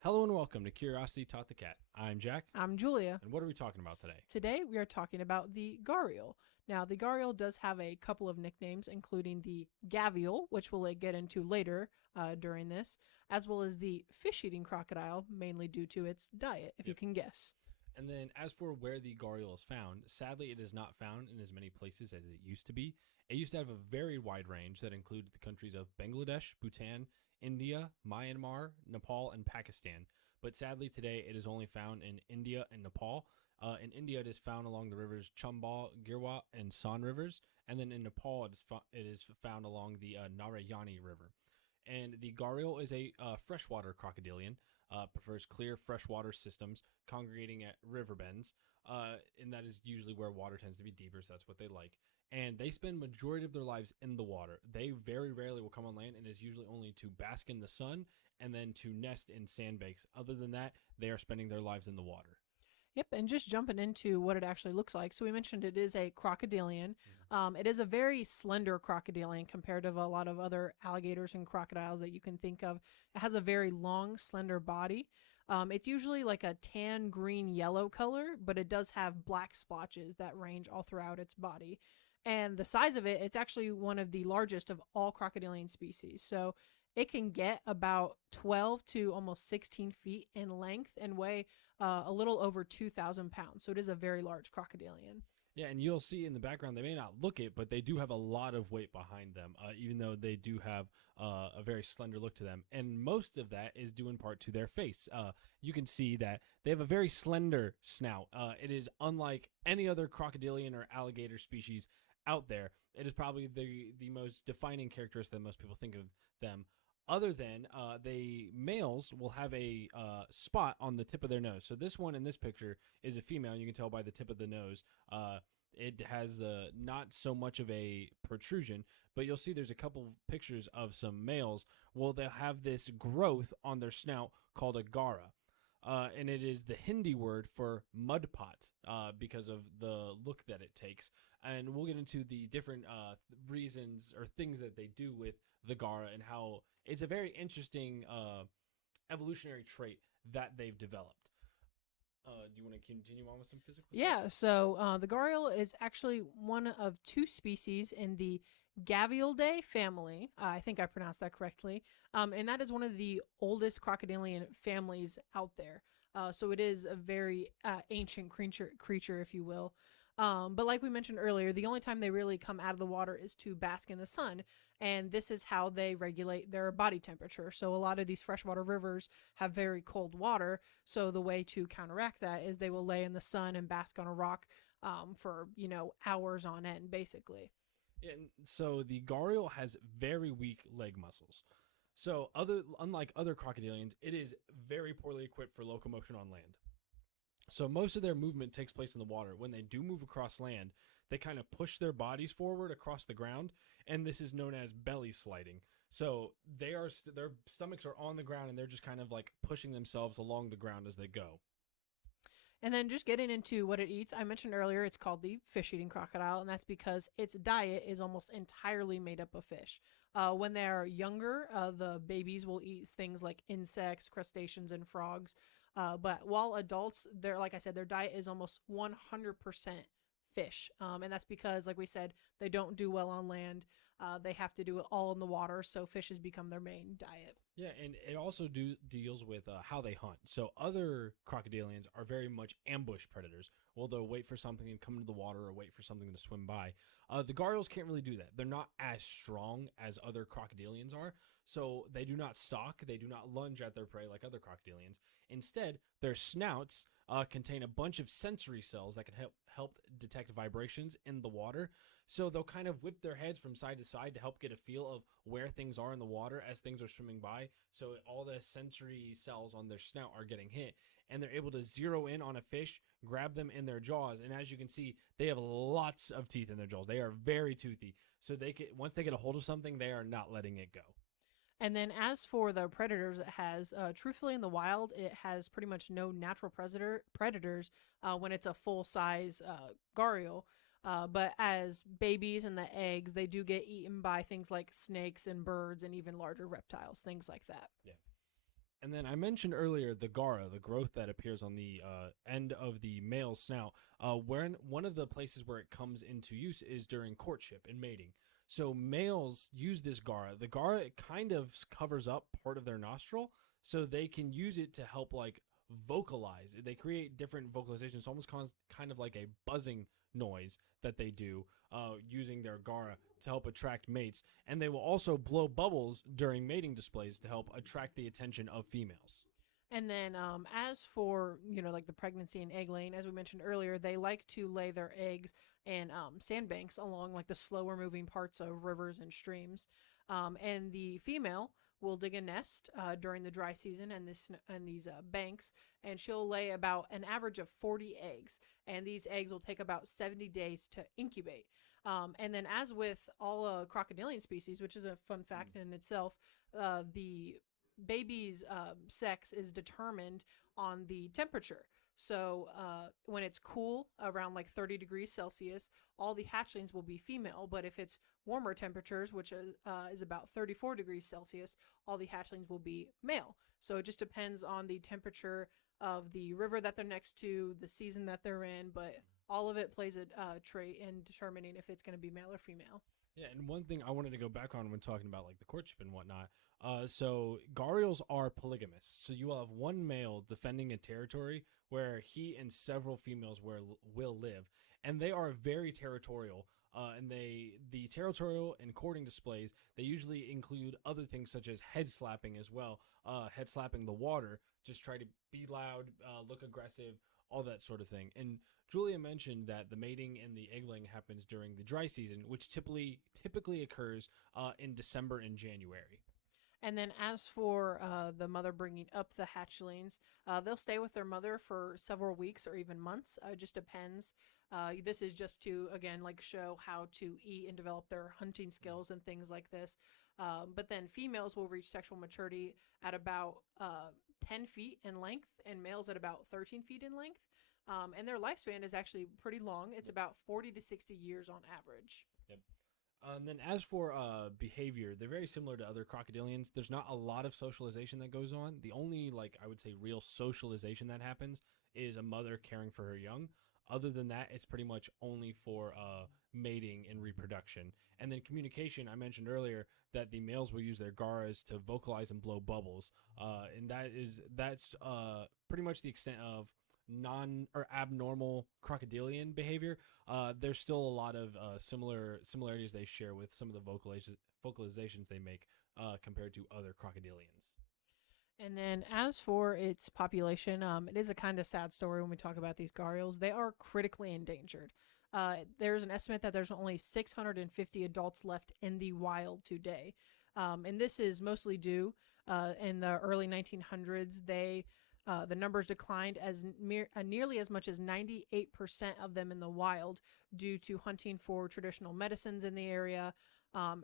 Hello and welcome to Curiosity Taught the Cat. I'm Jack. I'm Julia. And what are we talking about today? Today we are talking about the Gharial. Now, the Gharial does have a couple of nicknames, including the Gavial, which we'll get into later during this, as well as the fish-eating crocodile, mainly due to its diet, if you can guess. And then as for where the Gharial is found, sadly it is not found in as many places as it used to be. It used to have a very wide range that included the countries of Bangladesh, Bhutan, India, Myanmar, Nepal, and Pakistan. But sadly today it is only found in India and Nepal. In India it is found along the rivers Chambal, Gharial, and Son rivers. And then in Nepal it is found along the Narayani River. And the Gharial is a freshwater crocodilian. Prefers clear freshwater systems, congregating at river bends, and that is usually where water tends to be deeper, so that's what they like. And they spend majority of their lives in the water. They very rarely will come on land, and it's usually only to bask in the sun and then to nest in sandbanks. Other than that, they are spending their lives in the water. Yep, and just jumping into what it actually looks like. So we mentioned it is a crocodilian. It is a very slender crocodilian compared to a lot of other alligators and crocodiles that you can think of. It has a very long, slender body. It's usually like a tan, green, yellow color, but it does have black splotches that range all throughout its body. And the size of it, it's actually one of the largest of all crocodilian species. So it can get about 12 to almost 16 feet in length and weigh a little over 2,000 pounds. So it is a very large crocodilian. Yeah, and you'll see in the background, they may not look it, but they do have a lot of weight behind them, even though they do have a very slender look to them. And most of that is due in part to their face. You can see that they have a very slender snout. It is unlike any other crocodilian or alligator species out there. It is probably the most defining characteristic that most people think of them. Other than the males will have a spot on the tip of their nose. So this one in this picture is a female. You can tell by the tip of the nose. It has not so much of a protrusion, but you'll see there's a couple pictures of some males. Well, they'll have this growth on their snout called a gara. And it is the Hindi word for mud pot because of the look that it takes. And we'll get into the different reasons or things that they do with the gara and how it's a very interesting evolutionary trait that they've developed. Do you want to continue on with some physical stuff? Yeah, so the Gharial is actually one of two species in the Gavialdae family. I think I pronounced that correctly. And that is one of the oldest crocodilian families out there. So it is a very ancient creature, if you will. But like we mentioned earlier, the only time they really come out of the water is to bask in the sun. And this is how they regulate their body temperature. So a lot of these freshwater rivers have very cold water. So the way to counteract that is they will lay in the sun and bask on a rock for, hours on end, basically. And so the Gharial has very weak leg muscles. So unlike other crocodilians, it is very poorly equipped for locomotion on land. So most of their movement takes place in the water. When they do move across land, they kind of push their bodies forward across the ground, and this is known as belly sliding. So their stomachs are on the ground, and they're just kind of like pushing themselves along the ground as they go. And then just getting into what it eats, I mentioned earlier it's called the fish-eating crocodile, and that's because its diet is almost entirely made up of fish. When they're younger, the babies will eat things like insects, crustaceans, and frogs. But while adults, like I said, their diet is almost 100% fish. And that's because, like we said, they don't do well on land. They have to do it all in the water, so fish has become their main diet. Yeah, and it also deals with how they hunt. So other crocodilians are very much ambush predators. Well, they'll wait for something and come into the water or wait for something to swim by. The Gharials can't really do that. They're not as strong as other crocodilians are, so they do not stalk. They do not lunge at their prey like other crocodilians. Instead, their snouts contain a bunch of sensory cells that can help detect vibrations in the water. So they'll kind of whip their heads from side to side to help get a feel of where things are in the water as things are swimming by. So all the sensory cells on their snout are getting hit, and they're able to zero in on a fish, grab them in their jaws, and as you can see, they have lots of teeth in their jaws. They are very toothy. So they can, once they get a hold of something, they are not letting it go. And then as for the predators, it has truthfully in the wild, it has pretty much no natural predators when it's a full size gharial. But as babies and the eggs, they do get eaten by things like snakes and birds and even larger reptiles, things like that. Yeah. And then I mentioned earlier the gara, the growth that appears on the end of the male snout. Where one of the places where it comes into use is during courtship and mating. So males use this gara. The gara, it kind of covers up part of their nostril, so they can use it to help like vocalize. They create different vocalizations, almost kind of like a buzzing noise that they do using their gara to help attract mates. And they will also blow bubbles during mating displays to help attract the attention of females. And then, as for like the pregnancy and egg laying, as we mentioned earlier, they like to lay their eggs in sandbanks along like the slower moving parts of rivers and streams. And the female will dig a nest during the dry season and these banks, and she'll lay about an average of 40 eggs. And these eggs will take about 70 days to incubate. And then, as with all crocodilian species, which is a fun fact in itself, the baby's sex is determined on the temperature. So when it's cool, around like 30 degrees Celsius, all the hatchlings will be female. But if it's warmer temperatures, which is about 34 degrees Celsius, all the hatchlings will be male. So it just depends on the temperature of the river that they're next to, the season that they're in, but all of it plays a trait in determining if it's going to be male or female. Yeah, and one thing I wanted to go back on when talking about like the courtship and whatnot. So gharials are polygamous. So you will have one male defending a territory where he and several females will live, and they are very territorial. And the territorial and courting displays, they usually include other things such as head slapping as well. Head slapping the water, just try to be loud, look aggressive, all that sort of thing. And Julia mentioned that the mating and the egg laying happens during the dry season, which typically occurs in December and January. And then, as for the mother bringing up the hatchlings, they'll stay with their mother for several weeks or even months. It just depends. This is just to, again, like show how to eat and develop their hunting skills and things like this. But then females will reach sexual maturity at about 10 feet in length, and males at about 13 feet in length. And their lifespan is actually pretty long. It's about 40 to 60 years on average. Yep. And then as for behavior, they're very similar to other crocodilians. There's not a lot of socialization that goes on. The only, like, I would say real socialization that happens is a mother caring for her young. Other than that, it's pretty much only for mating and reproduction. And then communication, I mentioned earlier that the males will use their garas to vocalize and blow bubbles. And that's pretty much the extent of non or abnormal crocodilian behavior. There's still a lot of similarities they share with some of the vocalizations they make compared to other crocodilians. And then, as for its population, it is a kind of sad story when we talk about these gharials. They are critically endangered. There's an estimate that there's only 650 adults left in the wild today. And this is mostly due in the early 1900s. The numbers declined as nearly as much as 98% of them in the wild due to hunting for traditional medicines in the area,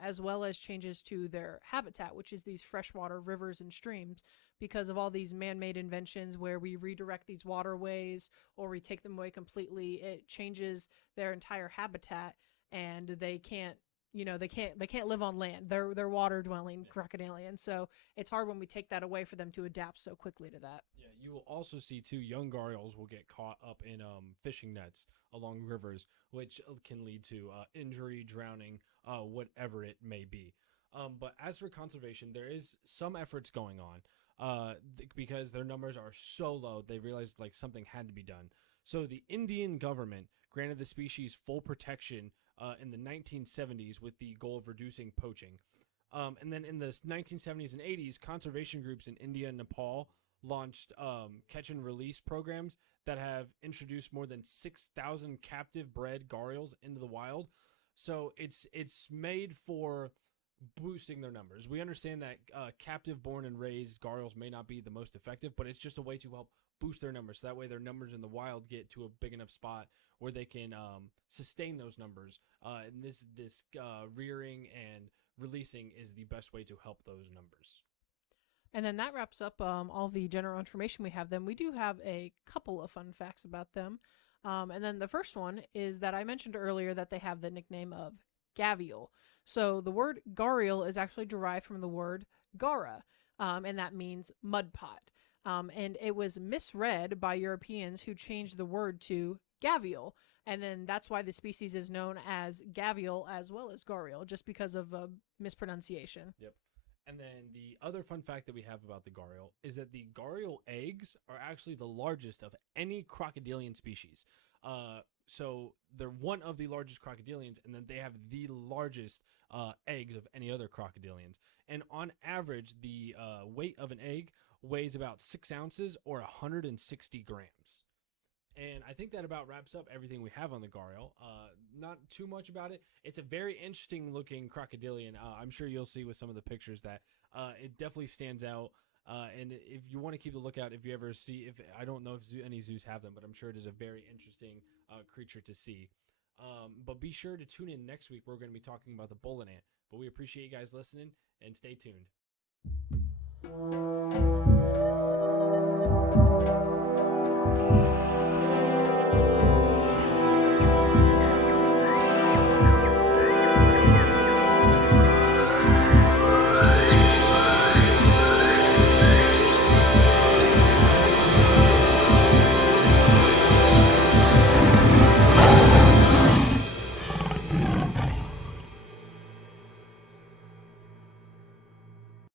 as well as changes to their habitat, which is these freshwater rivers and streams, because of all these man-made inventions where we redirect these waterways or we take them away completely. It changes their entire habitat, and they can't live on land. They're water dwelling crocodilians. So it's hard when we take that away for them to adapt so quickly to that. Yeah, you will also see too young gharials will get caught up in fishing nets along rivers, which can lead to injury, drowning, whatever it may be. But as for conservation, there is some efforts going on because their numbers are so low. They realized like something had to be done. So the Indian government granted the species full protection in the 1970s with the goal of reducing poaching. And then in the 1970s and 80s, conservation groups in India and Nepal launched catch and release programs that have introduced more than 6,000 captive bred gharials into the wild. So it's made for boosting their numbers. We understand that captive born and raised gharials may not be the most effective, but it's just a way to help boost their numbers. So that way their numbers in the wild get to a big enough spot where they can sustain those numbers. And this rearing and releasing is the best way to help those numbers. And then that wraps up all the general information we have them. We do have a couple of fun facts about them. And then the first one is that I mentioned earlier that they have the nickname of Gavial. So the word Gharial is actually derived from the word Gara, and that means mud pot. And it was misread by Europeans who changed the word to Gavial. And then that's why the species is known as Gavial as well as Gharial, just because of mispronunciation. Yep. And then the other fun fact that we have about the gharial is that the gharial eggs are actually the largest of any crocodilian species. So they're one of the largest crocodilians, and then they have the largest eggs of any other crocodilians. And on average, the weight of an egg weighs about 6 ounces or 160 grams. And I think that about wraps up everything we have on the gharial. Not too much about it. It's a very interesting looking crocodilian. I'm sure you'll see with some of the pictures that it definitely stands out. And if you want to keep a lookout, if you ever see, if I don't know if any zoos have them, but I'm sure it is a very interesting creature to see. But be sure to tune in next week. We're going to be talking about the bullet ant. But we appreciate you guys listening and stay tuned.